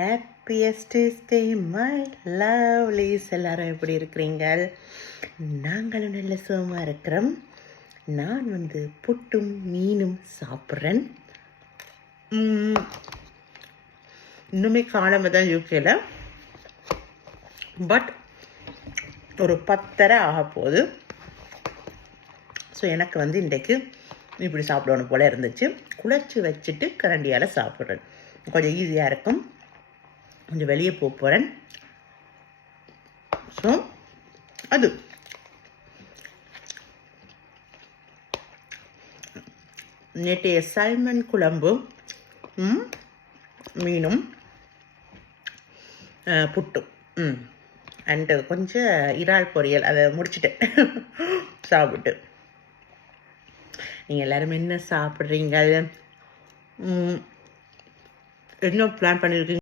Happiest day my lovelies. எல்லாரும் எப்படி இருக்கிறீங்க? நாங்களும் நல்ல சுகமாக இருக்கிறோம். நான் புட்டும் மீனும் சாப்பிட்றேன். இன்னுமே காலமாக தான் யூகேல, பட் ஒரு 10:30 ஆக போகுது. ஸோ எனக்கு இன்றைக்கு இப்படி சாப்பிடணும் போல் இருந்துச்சு. குழச்சி வச்சுட்டு கரண்டியால் சாப்பிட்றேன். கொஞ்சம் ஈஸியாக இருக்கும். கொஞ்சம் வெளியே போகிறேன். ஸோ அது நேற்றைய சைமன் குழம்பு மீனும் புட்டும் அண்டு கொஞ்சம் இறால் பொரியல் அதை முடிச்சுட்டேன் சாப்பிட்டு. நீங்கள் எல்லோரும் என்ன சாப்பிட்றீங்க? என்ன பிளான் பண்ணியிருக்கீங்க?